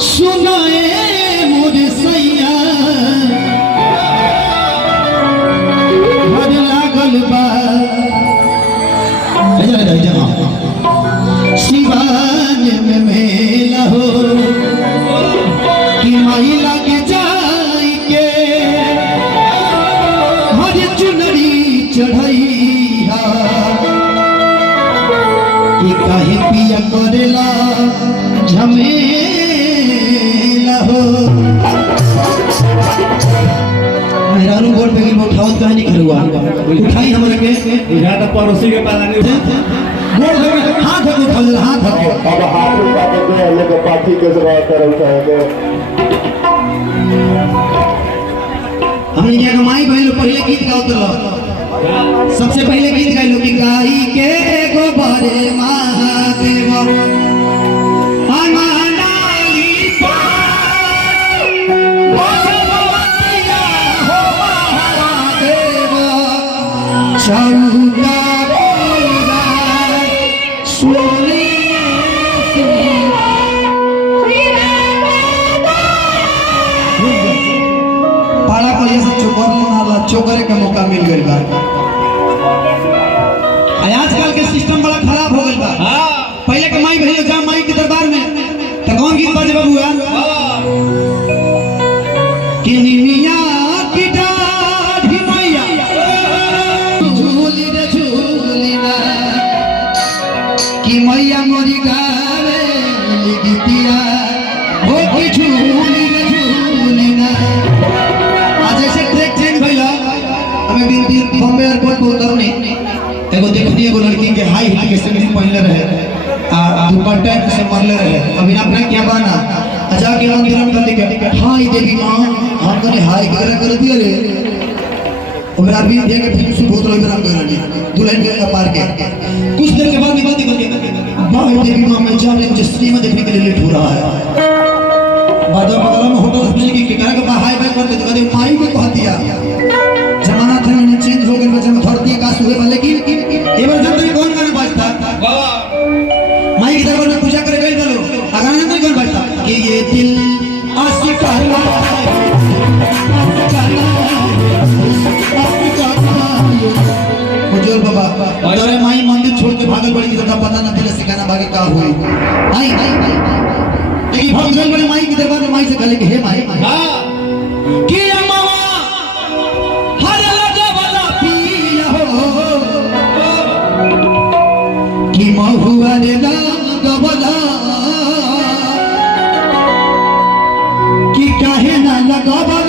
सुनाए मोर सैया भर लागल बा शिवान में मेला हो कि माई लागे जाई के हर चुनरी चढ़ैया कि काहे पिया करेला झमेला हो मेहरारू गोल पे गिर उठाओ काहे नहीं करुआ उठाई हमरा के यहाँ तो पड़ोसी के पाला नहीं गोल हाथ धो उठा ले हाथ धो अब हाथ उठा के दे लोग पाठी के जरूरत है उठाएंगे हमने क्या कमाई भाई लोग पहले गीत गाओ तो सबसे पहले गीत गाइलो कि गाई के गोबरे महादेव अनानाली भगवतिया हो महादेव चौका बोला सोनी पाला को ये सब चोकरे का मौका मिल गई बा आजकल के सिस्टम बड़ा खराब हो गई बा पहले के माई भैया जा माई के दरबार में तो कौन गीत बाजे बबुआ कि निमिया की दाढ़ी मैया झूली रे झूली ना कि मैया मोरी गावे गीतिया हो कि झूली रे झूली ना जैसे ट्रैक चेंज भइला हमें बॉम्बे एयरपोर्ट पर उतरनी एगो देखनी एगो लड़की के हाई हिल के समीज पहनले रहे आ दुपट्टा से मरले रहे अभी ना अपना क्या बाना अच्छा के मंदिर में गली के हाय देवी मां हम कने हाय कर दिया रे ओकरा भी दे के फिर से बहुत लोग राम करनी दुल्हन के पार के कुछ देर के बाद निकल के मां देवी मां मैं जा मुझे सिनेमा देखने के लिए लेट हो रहा है बादल बगल में होटल मिल के किनारे के हाई बाई करते तो कदे माई को कह दिया जमाना था मैंने चेंज हो गया बच्चा में धरती का सुहे वाले लेकिन ये बार जब कौन गाना बजता माई की दरबार में पूजा करे गए बोलो गाना नहीं कौन बजता कि ये दिल आशिकाना मुझे बाबा अरे माई मंदिर छोड़ के भागल पड़ी तो पता ना चले सिखाना भागे का हुई आई लेकिन भगवान बड़े माई की दरबार में माई से कहले कि हे माई कि अम्मा हर लगा वाला पिया हो कि महुआ रे लगवला कि काहे ना लगवा